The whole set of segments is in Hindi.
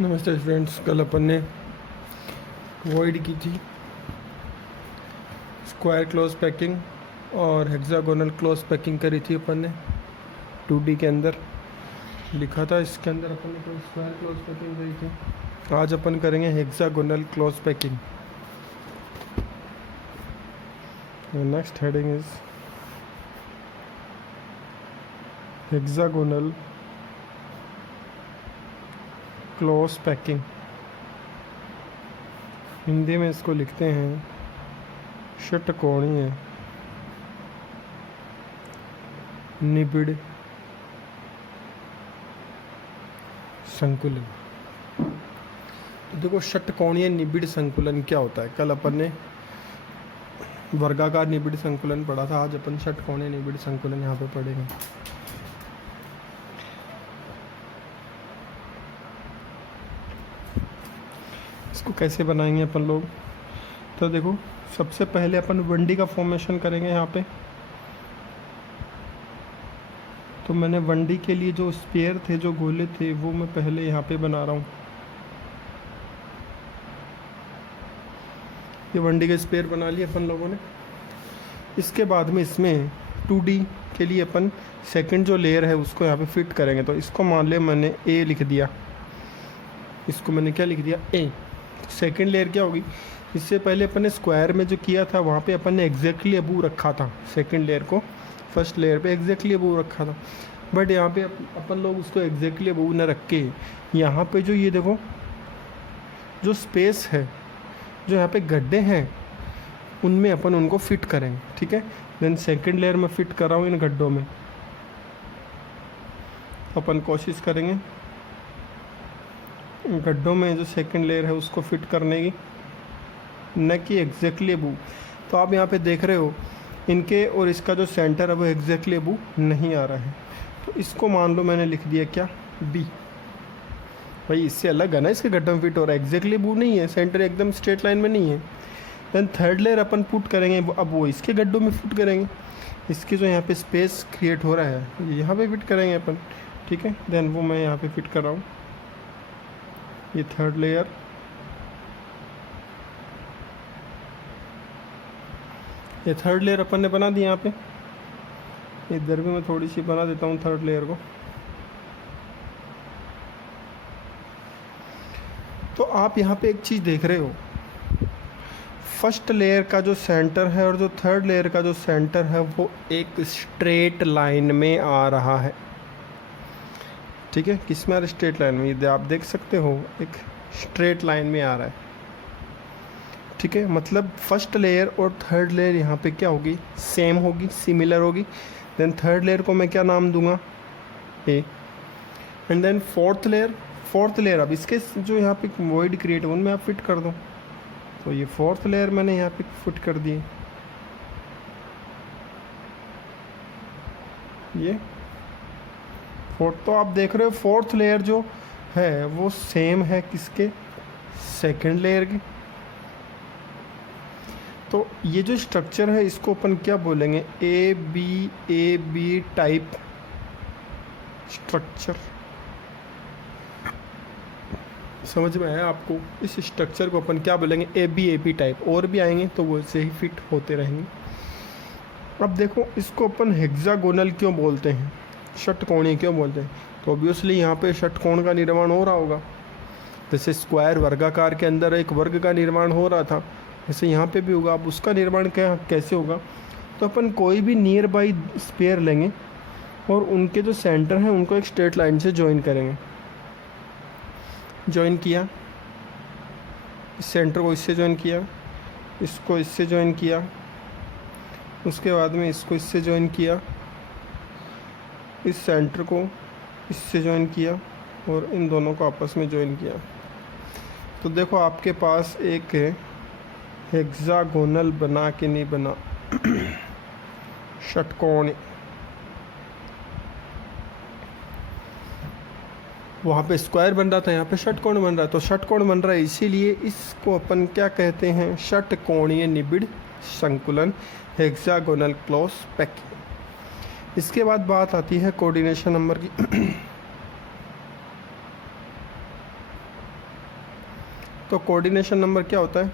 नमस्ते फ्रेंड्स, कल अपन ने वॉइड की थी स्क्वायर क्लोज पैकिंग और हेक्सागोनल क्लोज पैकिंग करी थी अपन ने 2D के अंदर लिखा था। इसके अंदर अपन ने स्क्वायर क्लोज पैकिंग करी थी। आज अपन करेंगे hexagonal close packing. Next heading is hexagonal close packing. Hindi में इसको लिखते हैं षटकोणीय निबिड़ संकुलन। तो देखो, षटकोणीय निबिड़ संकुलन क्या होता है। कल अपन ने वर्गाकार निबिड़ संकुलन पढ़ा था, आज अपन षटकोणीय निबिड़ संकुलन यहाँ पे पढ़ेंगे। इसको कैसे बनाएंगे अपन लोग, तो देखो सबसे पहले अपन 1D का फॉर्मेशन करेंगे यहाँ पे। तो मैंने 1D के लिए जो स्पेयर थे, जो गोले थे, वो मैं पहले यहाँ पे बना रहा हूँ। ये 1D का स्पेयर बना लिया अपन लोगों ने। इसके बाद में इसमें 2D के लिए अपन सेकंड जो लेयर है उसको यहाँ पे फिट करेंगे। तो इसको मान लिया मैंने A लिख दिया, इसको मैंने क्या लिख दिया, A। सेकेंड लेयर क्या होगी, इससे पहले अपन ने स्क्वायर में जो किया था वहाँ पे अपन ने एग्जैक्टली अबू रखा था। सेकेंड लेयर को फर्स्ट लेयर पे एग्जैक्टली अबू रखा था, बट यहाँ पे अपन लोग उसको एग्जैक्टली अबू न रख के यहाँ पे जो ये देखो जो स्पेस है, जो यहाँ पे गड्ढे हैं, उनमें अपन उनको फिट करेंगे। ठीक है, देन सेकेंड लेयर में फिट कर रहा हूँ इन गड्ढों में। अपन कोशिश करेंगे गड्ढों में जो सेकंड लेयर है उसको फिट करने की, न कि एग्जैक्टली अबू। तो आप यहाँ पे देख रहे हो इनके और इसका जो सेंटर है वो एग्जैक्टली अबू नहीं आ रहा है। तो इसको मान लो मैंने लिख दिया क्या, बी। भाई इससे अलग है ना, इसके गड्ढों में फिट हो रहा है, एग्जैक्टली अबू नहीं है, सेंटर एकदम स्ट्रेट लाइन में नहीं है। देन थर्ड लेयर अपन पुट करेंगे, अब वो इसके गड्ढों में फिट करेंगे। इसके जो यहाँ पे स्पेस क्रिएट हो रहा है यहाँ पे फिट करेंगे अपन। ठीक है, देन वो मैं यहाँ पे फिट कर रहा हूँ, ये थर्ड लेयर। ये थर्ड लेयर अपन ने बना दी यहाँ पे। इधर भी मैं थोड़ी सी बना देता हूँ थर्ड लेयर को। तो आप यहाँ पे एक चीज़ देख रहे हो, फर्स्ट लेयर का जो सेंटर है और जो थर्ड लेयर का जो सेंटर है वो एक स्ट्रेट लाइन में आ रहा है। ठीक है, किस में आ रहा है, स्ट्रेट लाइन में। ये आप देख सकते हो एक स्ट्रेट लाइन में आ रहा है। ठीक है, मतलब फर्स्ट लेयर और थर्ड लेयर यहाँ पे क्या होगी, सेम होगी, सिमिलर होगी। देन थर्ड लेयर को मैं क्या नाम दूंगा, ए। एंड देन फोर्थ लेयर अब इसके जो यहाँ पे वॉइड क्रिएट है उनमें आप फिट कर दो। तो ये फोर्थ लेयर मैंने यहाँ पे फिट कर दी, ये फोर्थ। तो आप देख रहे हो फोर्थ लेयर जो है वो सेम है किसके, सेकंड लेयर के। तो ये जो स्ट्रक्चर है इसको अपन क्या बोलेंगे, ए बी टाइप स्ट्रक्चर। समझ में आया आपको, इस स्ट्रक्चर को अपन क्या बोलेंगे, ए बी टाइप। और भी आएंगे तो वो ऐसे ही फिट होते रहेंगे। अब देखो इसको अपन हेक्सागोनल क्यों बोलते हैं, षटकोणीय क्यों बोलते हैं। तो ऑब्वियसली यहाँ पे षटकोण का निर्माण हो रहा होगा। जैसे स्क्वायर वर्गाकार के अंदर एक वर्ग का निर्माण हो रहा था, वैसे यहाँ पे भी होगा। अब उसका निर्माण कैसे होगा, तो अपन कोई भी नियर बाई स्पेयर लेंगे और उनके जो सेंटर हैं उनको एक स्ट्रेट लाइन से ज्वाइन करेंगे। ज्वाइन किया, इस सेंटर को इससे ज्वाइन किया, इसको इससे ज्वाइन किया, उसके बाद में इसको इससे ज्वाइन किया, इस सेंटर को इससे ज्वाइन किया और इन दोनों को आपस में ज्वाइन किया। तो देखो आपके पास एक हेक्सागोनल बना कि नहीं बना, षटकोण। वहाँ पे स्क्वायर बन रहा था, यहाँ पे षटकोण बन रहा है। तो षटकोण बन रहा है, इसीलिए इसको अपन क्या कहते हैं, षटकोणीय निबिड़ संकुलन, हेक्सागोनल क्लोज पैकिंग। इसके बाद बात आती है कोऑर्डिनेशन नंबर की। तो कोऑर्डिनेशन नंबर क्या होता है,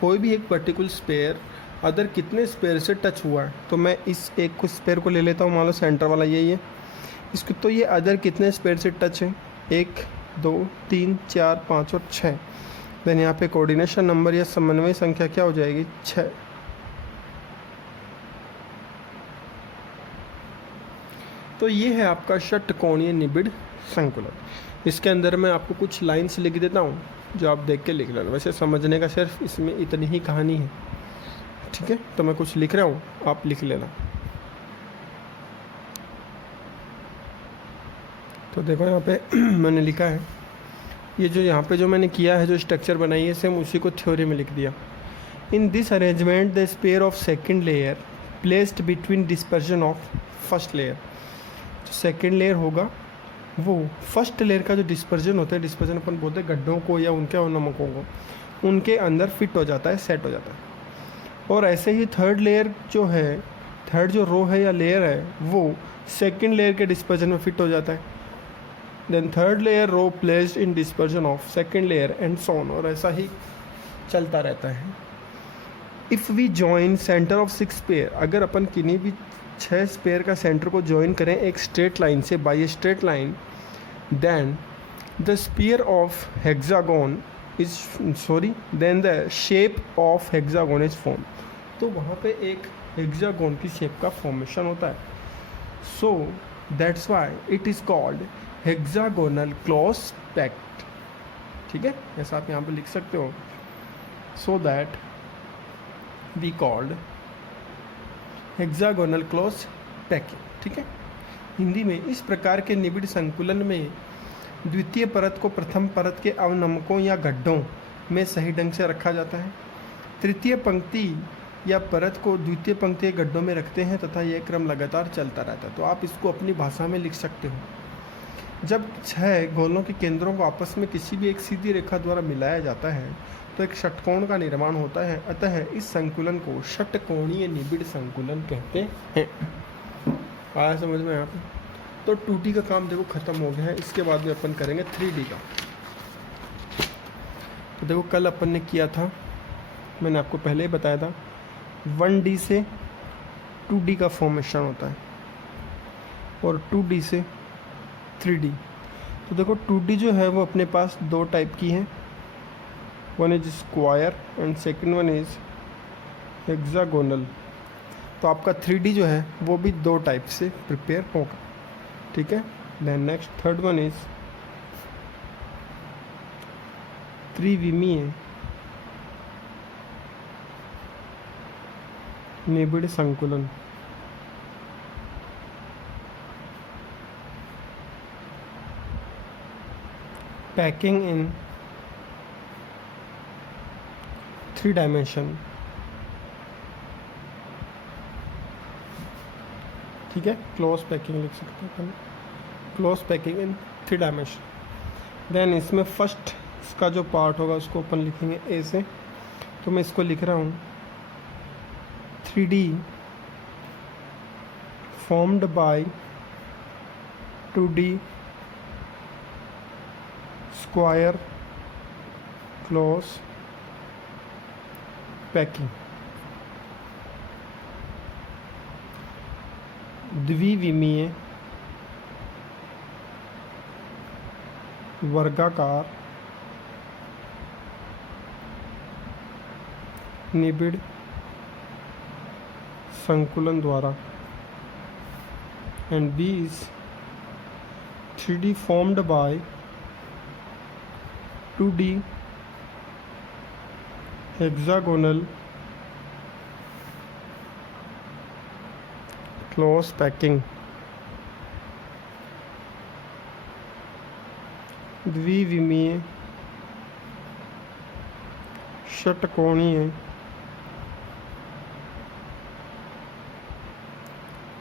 कोई भी एक पर्टिकुलर स्पेयर अदर कितने स्पेयर से टच हुआ है, तो मैं इस एक कुछ स्पेयर को ले लेता हूँ, मान लो सेंटर वाला यही है इसको, तो ये अदर कितने स्पेयर से टच है, 1 2 3 4 5 और 6। देन यहाँ पे कोऑर्डिनेशन नंबर या समन्वय संख्या क्या हो जाएगी, 6। तो ये है आपका षटकोणीय निबिड़ संकुलन। इसके अंदर मैं आपको कुछ लाइंस लिख देता हूँ जो आप देख के लिख लेना, वैसे समझने का सिर्फ इसमें इतनी ही कहानी है, ठीक है। तो मैं कुछ लिख रहा हूँ, आप लिख लेना। तो देखो यहाँ पे मैंने लिखा है, ये जो यहाँ पे जो मैंने किया है, जो स्ट्रक्चर बनाई है, सेम उसी को थ्योरी में लिख दिया। In this arrangement the sphere of second layer placed between dispersion of first layer, जो सेकेंड लेयर होगा वो फर्स्ट लेयर का जो डिस्पर्जन होता है, डिस्पर्जन अपन बोलते हैं गड्ढों को या उनके नमकों को, उनके अंदर फिट हो जाता है, सेट हो जाता है। और ऐसे ही थर्ड लेयर जो है, थर्ड जो रो है या लेयर है, वो सेकेंड लेयर के डिस्पर्जन में फिट हो जाता है। Then third layer row placed in depression of second layer and so on, और ऐसा ही चलता रहता है। If we join centre of 6 pair, अगर अपन किन्हीं भी 6 स्पेयर का सेंटर को ज्वाइन करें एक स्ट्रेट लाइन से, by a straight line, then the sphere of hexagon is then the shape of hexagon is form, तो वहाँ पे एक हेक्सागोन की शेप का फॉर्मेशन होता है। So that's why it is called hexagonal close packed, ठीक है, ऐसा आप यहाँ पे लिख सकते हो। So that we called hexagonal close packing, ठीक है। हिंदी में इस प्रकार के निबिड़ संकुलन में द्वितीय परत को प्रथम परत के अवनमकों या गड्ढों में सही ढंग से रखा जाता है, तृतीय पंक्ति या परत को द्वितीय पंक्ति के गड्ढों में रखते हैं तथा यह क्रम लगातार चलता रहता है। तो आप इसको अपनी भाषा में लिख सकते हो। जब 6 गोलों के केंद्रों को आपस में किसी भी एक सीधी रेखा द्वारा मिलाया जाता है तो एक षटकोण का निर्माण होता है, अतः इस संकुलन को षटकोणीय निबिड़ संकुलन कहते हैं। आया समझ में यहाँ पे? तो 2D का काम देखो खत्म हो गया है। इसके बाद में अपन करेंगे 3D का। तो देखो कल अपन ने किया था, मैंने आपको पहले ही बताया था, 1D से 2D का फॉर्मेशन होता है और 2D से 3D। तो देखो 2D जो है वो अपने पास 2 टाइप की है, one is square and second one is hexagonal. तो आपका 3D जो है वो भी 2 टाइप से प्रिपेयर होगा, ठीक है। Then next third one is त्रिविमीय निबिड़ संकुलन। पैकिंग इन 3 डायमेंशन, ठीक है। क्लोज पैकिंग लिख सकते हैं, close packing in 3 dimension. Then इसमें फर्स्ट इसका जो पार्ट होगा उसको अपन लिखेंगे ए से। तो मैं इसको लिख रहा हूँ 3D formed by 2D square close packing। द्विविमीय वर्गाकार निबिड़ संकुलन द्वारा, and B is 3D formed by 2D hexagonal close packing। द्विविमीय षटकोणीय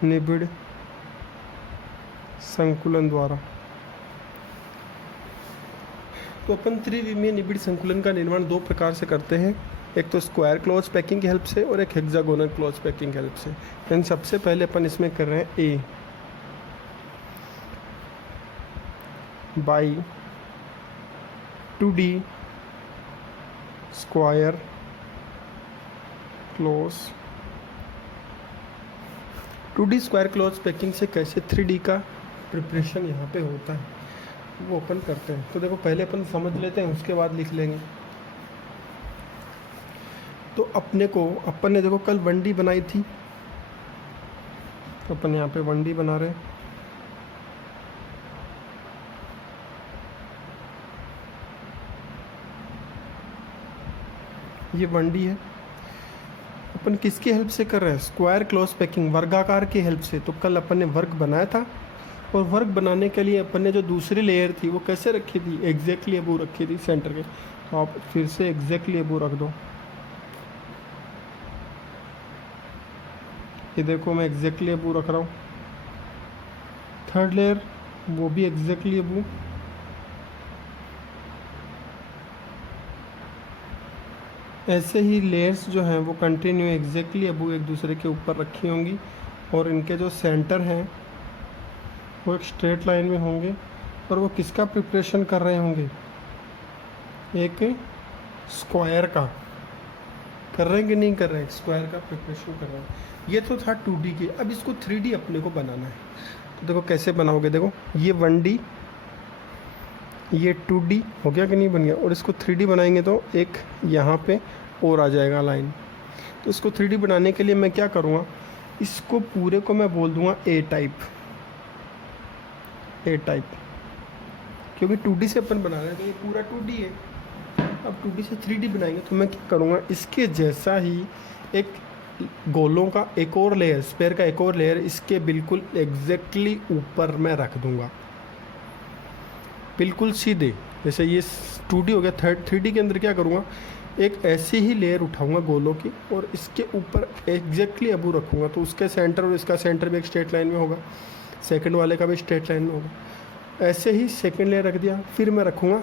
निबिड़ संकुलन द्वारा। तो अपन त्रिविमीय निबिड़ संकुलन का निर्माण 2 प्रकार से करते हैं, एक तो स्क्वायर क्लोज पैकिंग की हेल्प से और एक हेक्सागोनल क्लोज पैकिंग की हेल्प से। लेकिन सबसे पहले अपन इसमें कर रहे हैं A by 2D square close 2D square close packing से कैसे 3D का प्रिपरेशन यहाँ पे होता है वो ओपन करते हैं। तो देखो पहले अपन समझ लेते हैं, उसके बाद लिख लेंगे। तो अपन ने देखो कल 1D बनाई थी, तो अपन यहाँ पे 1D बना रहे हैं। ये 1D है। अपन किसकी हेल्प से कर रहे हैं? स्क्वायर क्लोज पैकिंग, वर्गाकार की हेल्प से। तो कल अपन ने वर्ग बनाया था, और वर्ग बनाने के लिए अपन ने जो दूसरी लेयर थी वो कैसे रखी थी? एग्जैक्टली अबू रखी थी सेंटर के। तो आप फिर से एग्जैक्टली अबू रख दो। ये देखो मैं एग्जैक्टली अबू रख रहा हूँ। थर्ड लेयर वो भी एग्जैक्टली अबू। ऐसे ही लेयर्स जो हैं वो कंटिन्यू एग्जैक्टली अबू एक दूसरे के ऊपर रखी होंगी, और इनके जो सेंटर हैं वो एक स्ट्रेट लाइन में होंगे। और वो किसका प्रिपरेशन कर रहे होंगे? एक स्क्वायर का कर रहे हैं कि नहीं कर रहे हैं? स्क्वायर का प्रिपरेशन कर रहे हैं। ये तो था 2D के। अब इसको 3D अपने को बनाना है। तो देखो कैसे बनाओगे। देखो ये 1D, ये 2D हो गया कि नहीं बन गया? और इसको 3D बनाएंगे तो एक यहाँ पे और आ जाएगा लाइन। तो इसको 3D बनाने के लिए मैं क्या करूँगा, इसको पूरे को मैं बोल दूँगा ए टाइप, क्योंकि 2D से अपन बना रहे हैं तो ये पूरा 2D है। अब 2D से 3D बनाएंगे तो मैं क्या करूँगा, इसके जैसा ही एक गोलों का एक और लेयर, स्पेयर का एक और लेयर इसके बिल्कुल एग्जैक्टली ऊपर मैं रख दूँगा, बिल्कुल सीधे। जैसे ये 2D हो गया। 3D के अंदर क्या करूँगा, एक ऐसी ही लेयर उठाऊंगा गोलों की, और इसके ऊपर एग्जैक्टली अबू रखूँगा। तो उसके सेंटर और इसका सेंटर भी एक स्ट्रेट लाइन में होगा, सेकंड वाले का भी स्ट्रेट लाइन में होगा। ऐसे ही सेकंड लेयर रख दिया, फिर मैं रखूँगा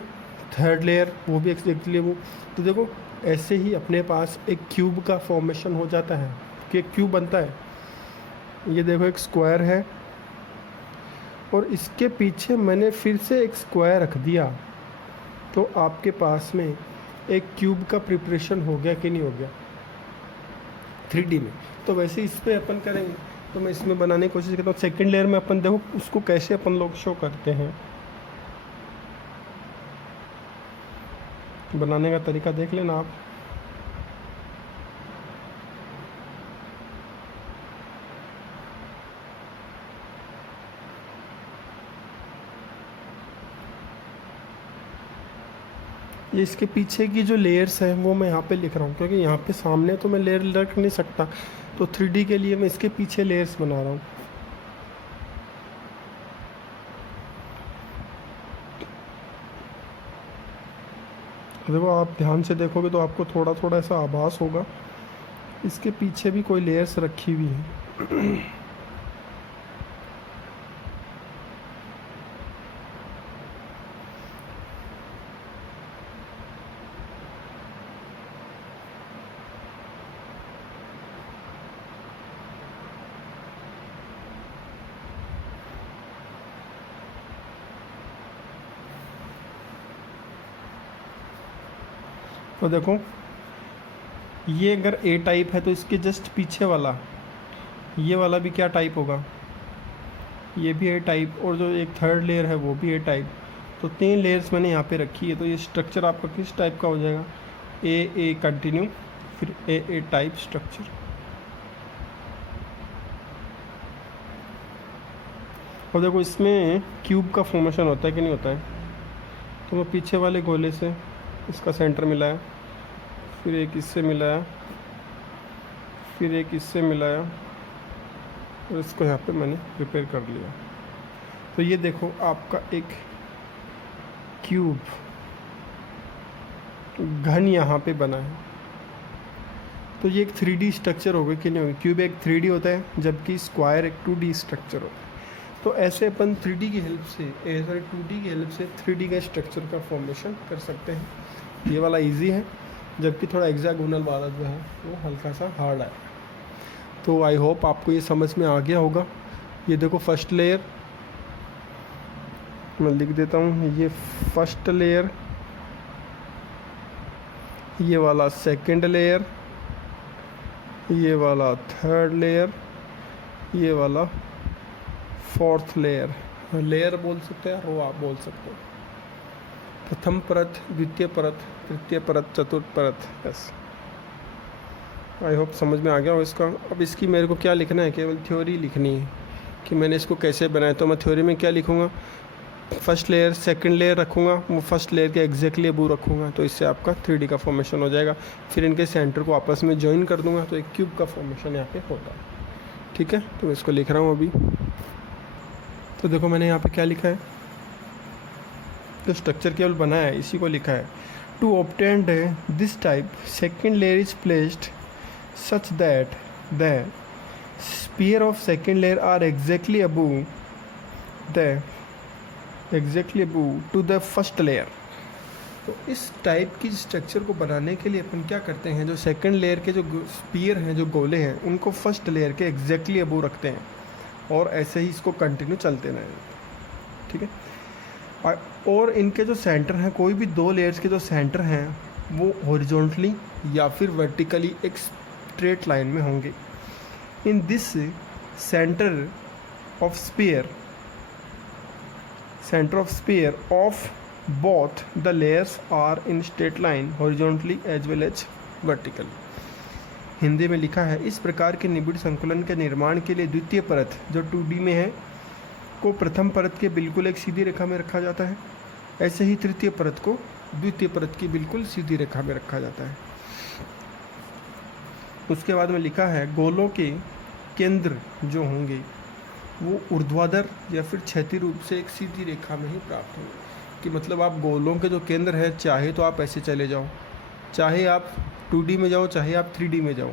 थर्ड लेयर, वो भी एग्जैक्टली अबू। तो देखो ऐसे ही अपने पास एक क्यूब का फॉर्मेशन हो जाता है, कि एक क्यूब बनता है। ये देखो एक स्क्वायर है, और इसके पीछे मैंने फिर से एक स्क्वायर रख दिया, तो आपके पास में एक क्यूब का प्रिपरेशन हो गया कि नहीं हो गया 3D में। तो वैसे इस पर अपन करेंगे। तो मैं इसमें बनाने की कोशिश करता हूँ। सेकंड लेयर में अपन देखो उसको कैसे अपन लोग शो करते हैं, बनाने का तरीका देख लेना आप। ये इसके पीछे की जो लेयर्स हैं वो मैं यहाँ पे लिख रहा हूँ, क्योंकि यहाँ पे सामने तो मैं लेयर रख नहीं सकता। तो 3D के लिए मैं इसके पीछे लेयर्स बना रहा हूँ। देखो आप ध्यान से देखोगे तो आपको थोड़ा थोड़ा ऐसा आभास होगा, इसके पीछे भी कोई लेयर्स रखी हुई है। तो देखो ये अगर ए टाइप है तो इसके जस्ट पीछे वाला ये वाला भी क्या टाइप होगा, ये भी ए टाइप, और जो एक थर्ड लेयर है वो भी ए टाइप। तो 3 लेयर्स मैंने यहाँ पे रखी है। तो ये स्ट्रक्चर आपका किस टाइप का हो जाएगा, ए कंटिन्यू, फिर ए टाइप स्ट्रक्चर। और देखो इसमें क्यूब का फॉर्मेशन होता है कि नहीं होता है। तो मैं पीछे वाले गोले से इसका सेंटर मिलाया, फिर एक इससे मिलाया, फिर एक इससे मिलाया, और इसको यहाँ पे मैंने प्रिपेयर कर लिया। तो ये देखो आपका एक क्यूब घन यहाँ पे बना है। तो ये एक 3D स्ट्रक्चर होगा कि नहीं होगा। क्यूब एक 3D होता है, जबकि स्क्वायर एक 2D स्ट्रक्चर होता है। तो ऐसे अपन 3D की हेल्प से 2D की हेल्प से 3D का स्ट्रक्चर का फॉर्मेशन कर सकते हैं। ये वाला इजी है, जबकि थोड़ा हेक्सागोनल वाला जो है वो हल्का सा हार्ड है। तो आई होप आपको ये समझ में आ गया होगा। ये देखो फर्स्ट लेयर मैं लिख देता हूँ, ये फर्स्ट लेयर, ये वाला सेकंड लेयर, ये वाला थर्ड लेयर, ये वाला फोर्थ लेयर। लेयर बोल सकते हैं, रो आप बोल सकते हो। प्रथम परत, द्वितीय परत, तृतीय परत, चतुर्थ परत। यस, आई होप समझ में आ गया हो इसका। अब इसकी मेरे को क्या लिखना है, केवल थ्योरी लिखनी है कि मैंने इसको कैसे बनाया। तो मैं थ्योरी में क्या लिखूँगा, फर्स्ट लेयर सेकंड लेयर रखूँगा, वो फर्स्ट लेयर के एग्जैक्टली अबू रखूँगा, तो इससे आपका 3D का फॉर्मेशन हो जाएगा। फिर इनके सेंटर को आपस में ज्वाइन कर दूँगा, तो एक क्यूब का फॉर्मेशन यहाँ पे होता है। ठीक है, तो मैं इसको लिख रहा हूँ अभी। तो देखो मैंने यहाँ पे क्या लिखा है, जो स्ट्रक्चर केवल बनाया है इसी को लिखा है। To obtain this type second layer is placed such that the sphere of second layer are exactly above to the first layer. तो इस टाइप की स्ट्रक्चर को बनाने के लिए अपन क्या करते हैं, जो सेकंड लेयर के जो स्पीयर हैं, जो गोले हैं, उनको फर्स्ट लेयर के एग्जैक्टली अबू रखते हैं और ऐसे ही इसको कंटिन्यू चलते रहें। ठीक है, और इनके जो सेंटर हैं, कोई भी दो लेयर्स के जो सेंटर हैं वो हॉरिजॉन्टली या फिर वर्टिकली एक स्ट्रेट लाइन में होंगे। In this centre of sphere of both the layers are in straight line horizontally as well as vertically। Hindi में लिखा है, इस प्रकार के निबिड़ संकुलन के निर्माण के लिए द्वितीय परत जो 2D में है को प्रथम परत के बिल्कुल एक सीधी रेखा में रखा जाता है। ऐसे ही तृतीय परत को द्वितीय परत की बिल्कुल सीधी रेखा में रखा जाता है। उसके बाद में लिखा है, गोलों के केंद्र जो होंगे वो ऊर्ध्वाधर या फिर क्षैतिज रूप से एक सीधी रेखा में ही प्राप्त होंगे। कि मतलब आप गोलों के जो केंद्र है, चाहे तो आप ऐसे चले जाओ, चाहे आप 2D में जाओ, चाहे आप 3D में जाओ,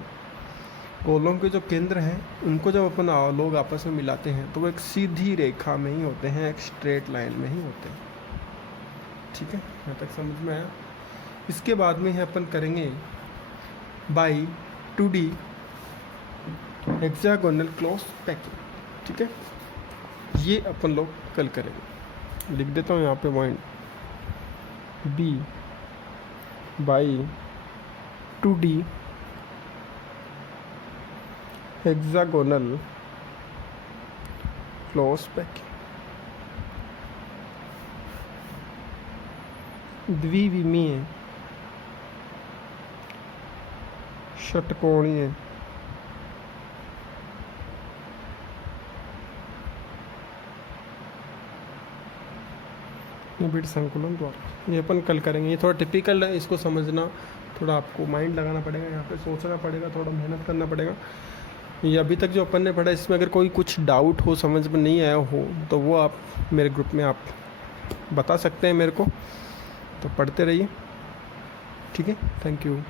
गोलों के जो केंद्र हैं उनको जब अपन लोग आपस में मिलाते हैं तो वो एक सीधी रेखा में ही होते हैं, एक स्ट्रेट लाइन में ही होते हैं। ठीक है, यहाँ तक समझ में आया। इसके बाद में अपन करेंगे by 2D hexagonal close packing. ठीक है, ये अपन लोग कल करेंगे। लिख देता हूँ यहाँ पे point, B by 2D hexagonal close packing. द्विविमीय षटकोणीय निबिड़ संकुलन द्वारा। ये अपन कल करेंगे। ये थोड़ा टिपिकल है, इसको समझना थोड़ा आपको माइंड लगाना पड़ेगा, यहाँ पे सोचना पड़ेगा, थोड़ा मेहनत करना पड़ेगा। ये अभी तक जो अपन ने पढ़ा, इसमें अगर कोई कुछ डाउट हो, समझ में नहीं आया हो, तो वो आप मेरे ग्रुप में आप बता सकते हैं मेरे को। तो पढ़ते रहिए। ठीक है, थैंक यू।